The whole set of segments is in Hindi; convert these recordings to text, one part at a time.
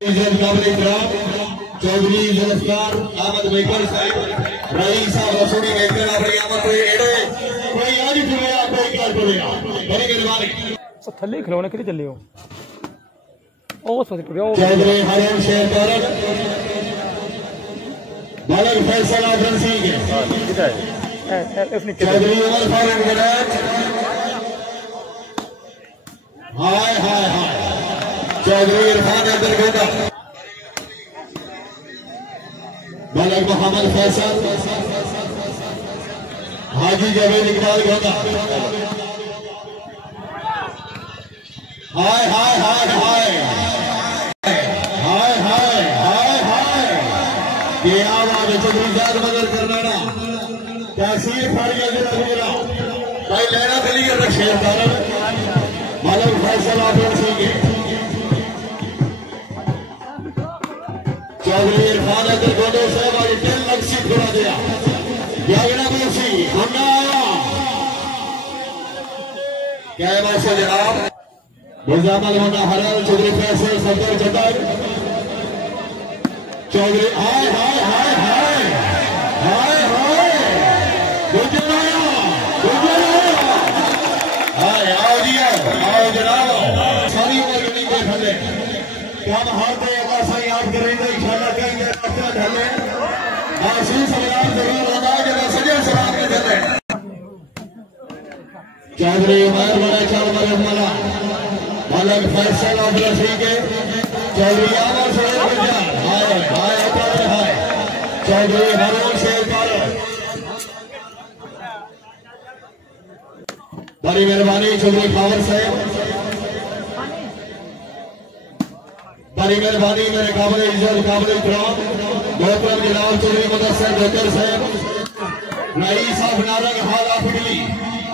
चौधरी जुल्फकार अहमद मेकर साहब रईस साहब रसोड़ी मेकर अपनी आमद कोई एड़े कोई आज जुड़ेगा कोई कल जुड़ेगा बड़ी मेहरबानी थल्ले खिलौने के लिए चले हो ओ सोच टुरियो चौधरी हरिम शेर कारन बालक फैसल आफर सिंह के चौधरी उमर फारूक विराट हाय हाय हाय चौधरी इरफान अब्दुल गोदा बालक मोहम्मद फैसल हाजी जावेद इकबाल गोदा हाय हाय हाय हाय हाय हाय हाय हाय ये आवाज चौधरी जाद मगर करना तहसील फाड़िया गिरा भाई लेना क्लियर रखे कारण बालक फैसल आफर सिंह चौधरी इरफान अब्दुल गोदो साहब आज 10 लाख सीट बढ़ा दिया यागना बलसी हमने क्या है बात जनाब मुजामल होना हराल चौधरी फैसल सदर जतर चौधरी हाय हाय हाय हाय हाय हाय गुजराया हाय आओ जी आओ जनाब सारी उम्र नहीं बैठे क्या हारते ऐसा याद करेंगे इंशाल्लाह कहेंगे अपना ढले आशीष सलाम जरूर होगा जरा सजे सलाम के ढले चौधरी उमर बड़ा चावल मला बालक फैसल अब्दुल सिंह के चौधरी आमर शेर गुजर हाय हाय हाय चौधरी हरोन शेर कारन बड़ी मेहरबानी चौधरी पावर साहब बड़ी मेहरबानी मेरे काबिल इज्जत काबिल इकराम मोहतरम जनाब चौधरी मुदस्सिर जोकर साहब रईस साहब नारंग हाल आपकी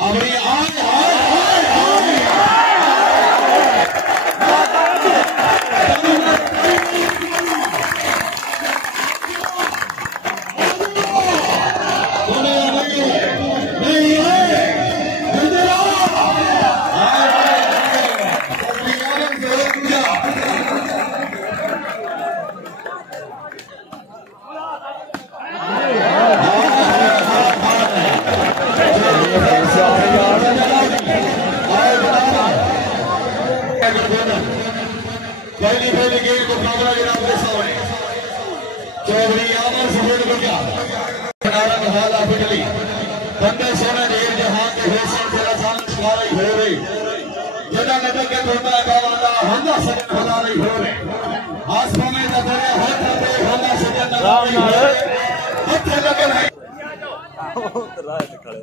अपनी आय हाय हाय पहली गेम मुकाबला जनाब के सामने चौधरी आमर सफेद गुजा नारंग हाल आपली बंदे सोने ढेर जहां के फैसल तेरा सामने शिकारी हो रही जदा नजर के तोता गावांदा हंदा सजन भला नहीं हो रहे आसमान में तेरे हाथ पे हंदा सजन राम नाल हाथ लगे नहीं रात खड़े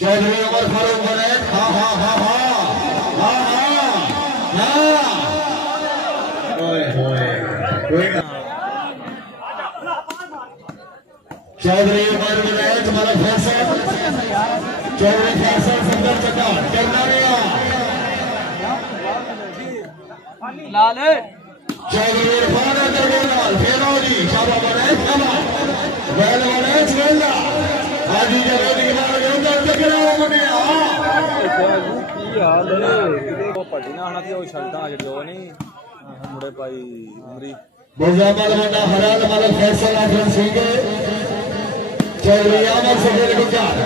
चौधरी उमर फारूक बने हां हां हां हां हां हां चौधरी उमर विलायत तुम्हारा फैसल चौधरी फैसल सुंदर चट्टान करनारिया लाल चौधरी इरफान अब्दुल गोदाल फेरोजी शाबा बने खमा बैल बने चवेला हाजी जावेद इकबाल गोदा टकराओ मने की हाल है देखो पटी ना आना थी वो शर्टां जड़ी हो नहीं मुड़े पाई उमरी मुजामल होना हराल मालक फैसल आफर सिंह चौधरी आमर सफेद गुजार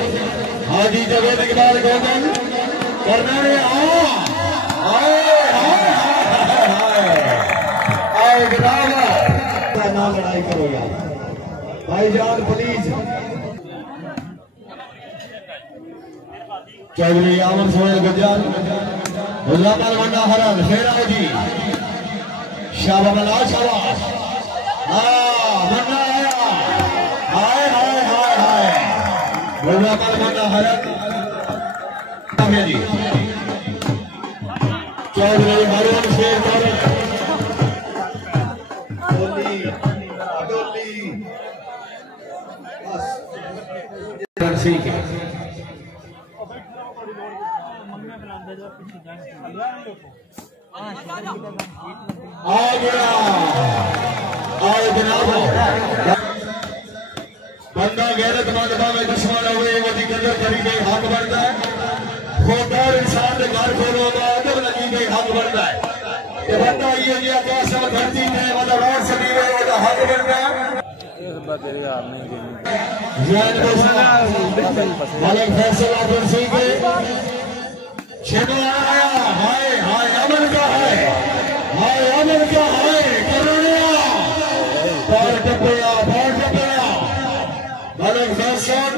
हाजी जावेद इकबाल गोदन करना रे आओ जनाब ना लड़ाई करो यार भाईजान प्लीज चौधरी आमर सफेद गुजार मुजामल होना हराल फेराओ जी शाबाश मला शाबाश मन्ना आया हाय हाय हाय हाय बोला पर मन्ना हरत कामया जी चौधरी हरोन शेर कारन डोली डोली बस ठीक है आ गया आओ जनाब बंदा गैरतमंद भावे दुश्मन हुए वो कदर करी गई हक बनता है खोटा इंसान के घर खोलो अदब लगी गई हक बनता है बंदा ये क्या धरती में मतलब रोड से नहीं हुआ तो हाथ बन गया इस बार तेरे यार नहीं मालिक फैसला कुर्सी के छेड़ो आया हाय हाय अमन का है हाय अमन का है करुणिया पार टपया मालिक फैसल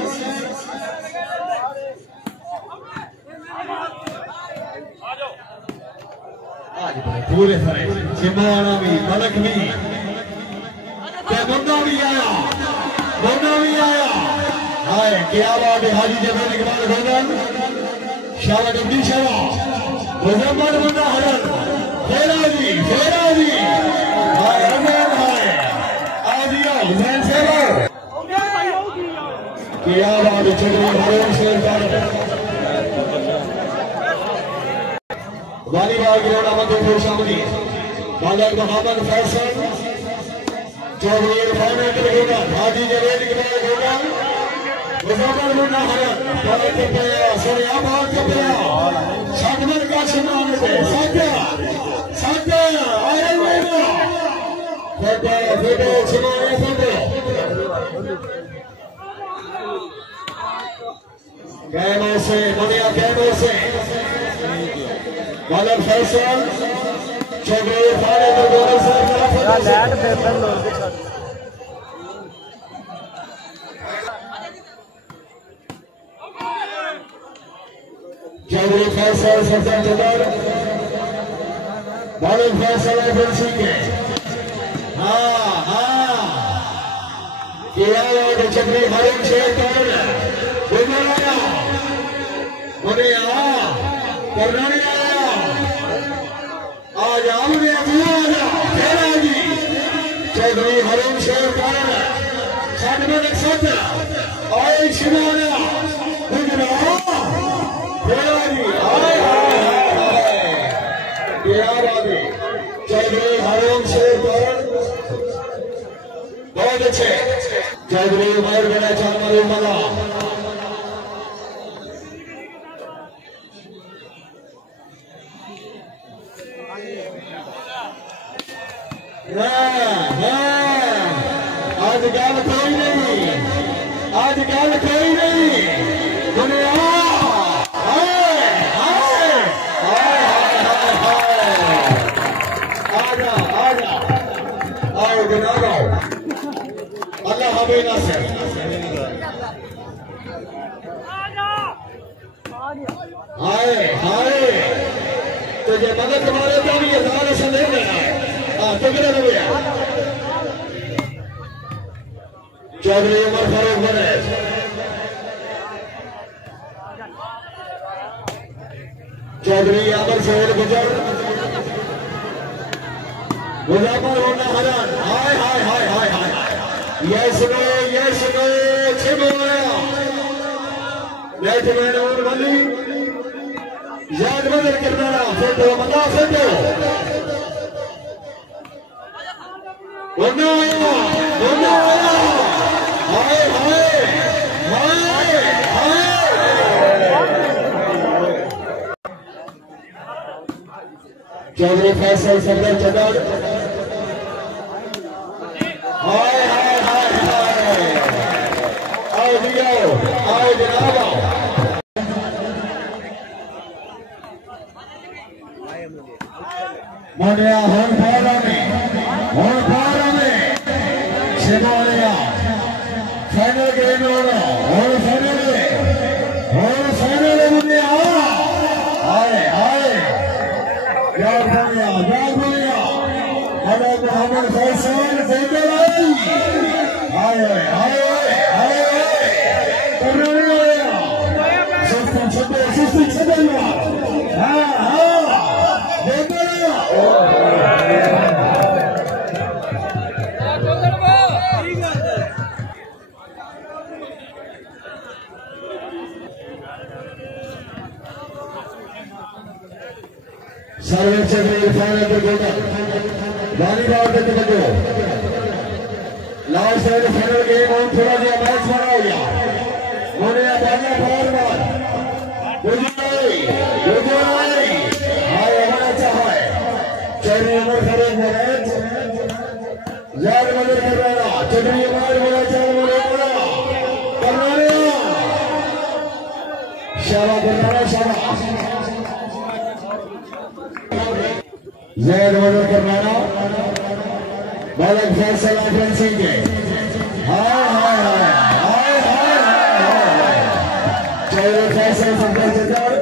आज पूरे सारे जिम्मेवारा भी मलक भी बंदा भी आया हाय क्या बात है हाजी जबे इकबाल गोदन शाबाश अब्दी शाबा मुजम्मल बंदा हरन फेरा जी हाय अमन हाय आदिया हुसैन सेवा क्या बात है चलो हरन शेर का वालीबाल ग्राउंड अहमदपुर शामली बालक मोहम्मद फैसल चौधरी इरफान होगा हाजी जवेद इकबाल होगा मुजम्मल मुन्ना हरन बालक टपया सोनिया बाल टपया शादमन का शमान पे साध्या आए मेरा फोटो सुनाए फोटो कैमरे से मुनिया कैमरे से बालक फैसल चौधरी इरफान होगा चौधरी फैसल सज्जन जबर बालक फैसल कुर्सी के किया चक्री हरिम शेर कौन बुमराया मुनिया करनाया आज आमने फेरा जी चौधरी हरिम शेर कौन शादमन सत्य आए शिवाना गुजरा फेरा जी आए चौधरी हरिम शेर कौन बहुत अच्छे चौधरी उमर बना चामल मला आज गल कोई नहीं दुनिया आजा आओ गिनाओ अल्लाह हमें नासिर हाय तुझे मदद तुम्हारे तो भी ये सारे संदेह देना है तो किधर हो गया चौधरी उमर फारूक बने चौधरी अमर शहर गुजर मुजफ्फर होना हरान हाय ये सुनो छिबोया बैठमैन और वली याद बदल करना फोटो मना फोटो चौधरी फैसल सदर चदर आओ जनाब मोनिया होन फारा में शिवालिया फाइनल गेम होना होन फाइनल मुझे आए यार बोलिया हमें मोहम्मद फैसल बेदल आए सुस्ती सर्वे चक्री फाइनल के गोटा वॉलीबॉल के तवज्जो लास्ट साइड फाइनल गेम और थोड़ा सा मैच बना हो गया मोने बाजा फॉरवर्ड गुजराई हाय हमारा अच्छा है चौधरी उमर फारूक यार मदद कर रहा चटनी मार बोला चार बोले बोला करना रे शाबा करना रे शाबा यार मदद कर रहा बालक फैसला फेंसिंग के हाय हाय हाय हाय हाय चलो फैसला संपर्क जजर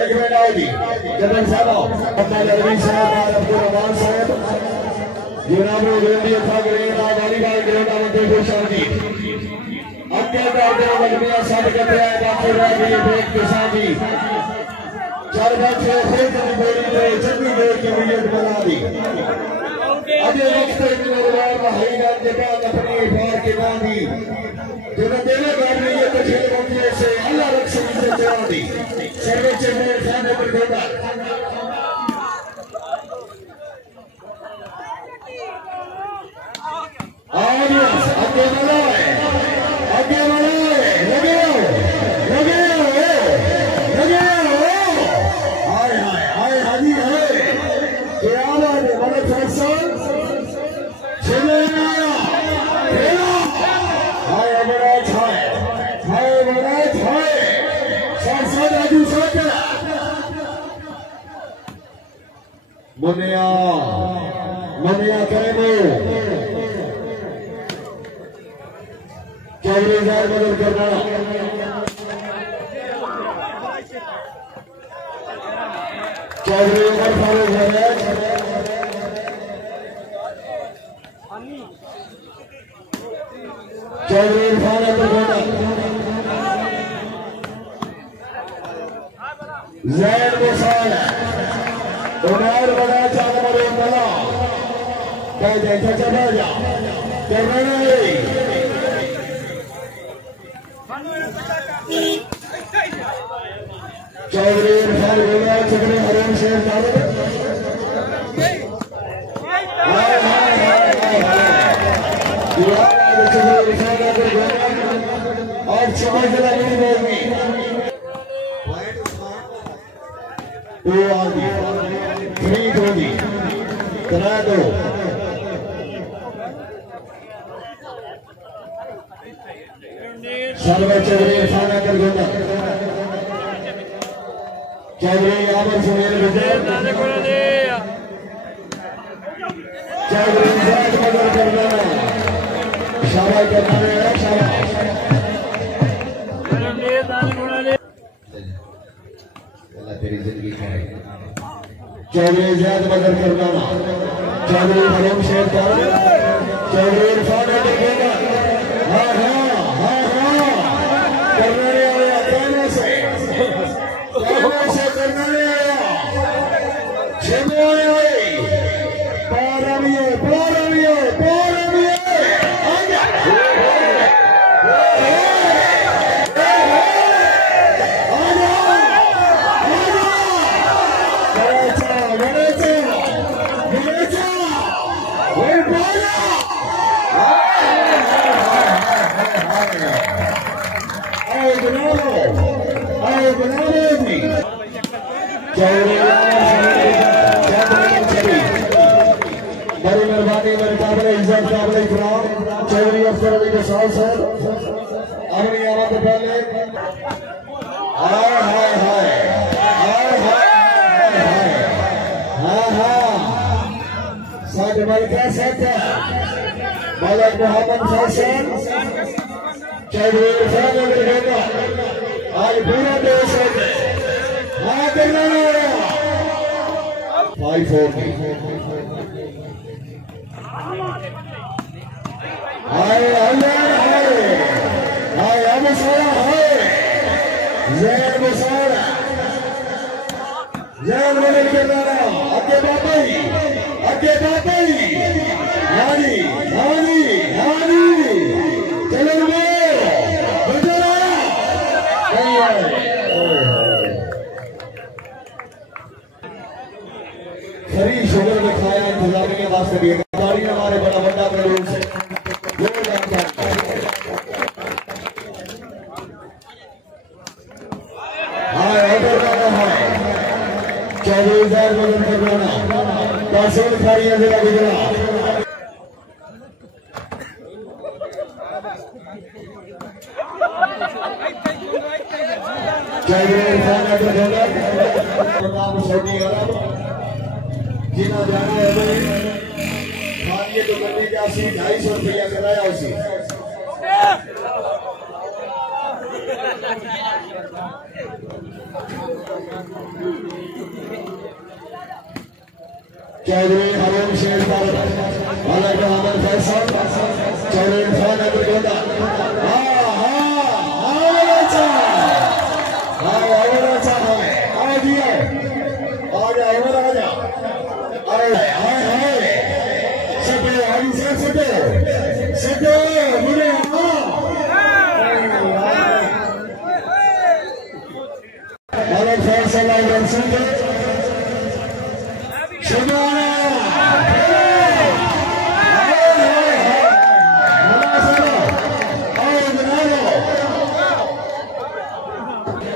एक मिनट आओगी जजर साहब अपना लड़वी साहब और अब्दुल रहमान साहब जनाब रेडियो था ग्रेड आवारी का ग्रेड आवाज़ को शादी अक्के का उधर बलमिया साथ करते हैं बाकी राजी बेट के साथी चार बार से खेत में बोली तो चंदी देर की विकेट बना दी अभी वक्त में नौजवान हाईलाइट के बाद अपनी बार की बांधी जब देने वाली ये तो खेल होती से अल्लाह रख से चला दी सर्वोच्च में खाने पर खोटा आगे बढ़ाए लगे हाय हाय हाय हाजी है क्या बात है बड़े फैसल चले आया हाय बड़ा छाए साथ राजू साथ मुनिया करे चौधरी जार बदल करना चौधरी उमर फारूक है चौधरी इरफान अब्दुल जैन मुसाल उमर बड़ा चाल मरे मला क्या जैसा चला जा करना नहीं चौधरी इरफान बोला चक्रे हरिम शेर दावत हाय हाय हाय हाय चक्रे इरफान अगर बोला और समझ लगी बोलनी वो आगे फ्री होगी करा दो सर्वे चौधरी इरफान अगर बोला चौधरी आमर सुनील विजय चौधरी जाट मदद करना शाबाश करना है शाबाश अल्लाह तेरी जिंदगी करे चौधरी जाट मदद करना चौधरी हरिम शेर चौधरी इरफान अगर बोला हाँ हाँ हाँ हाँ करने आया कहने से करना नहीं आया छेमो आए पारमिए आजा बड़ी मेहरबानी मेरे काबिल इज्जत काबिल इकराम चौधरी अफसर अली के साथ सर अपनी आवाज से पहले हाय हाय हाय हाय हाय हाँ हाँ साथ मलका साथ मलक मोहम्मद फैसल चौधरी इरफान अली बेटा आज पूरा देश है हाँ करना नहीं 5-4 हाय अब सारा है जैन मुसारा जैन मदद करना आगे बाबा ही हानी चलो बजर आया खरी शुगर में खाया इंतजामी के वास्ते दिए गाड़ी हमारे बड़ा बड़ा बैलून से चौधरी बदल करना तहसील खारिया जिला गुजरात सऊदी अरब जिन्हें जाना है खानिए तो करने का 250 रुपया कराया उसी चौधरी हरोम शेर अलग अहमद फैसल चौधरी खान अब्दुल गोदा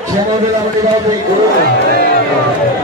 Channel de la Unidad de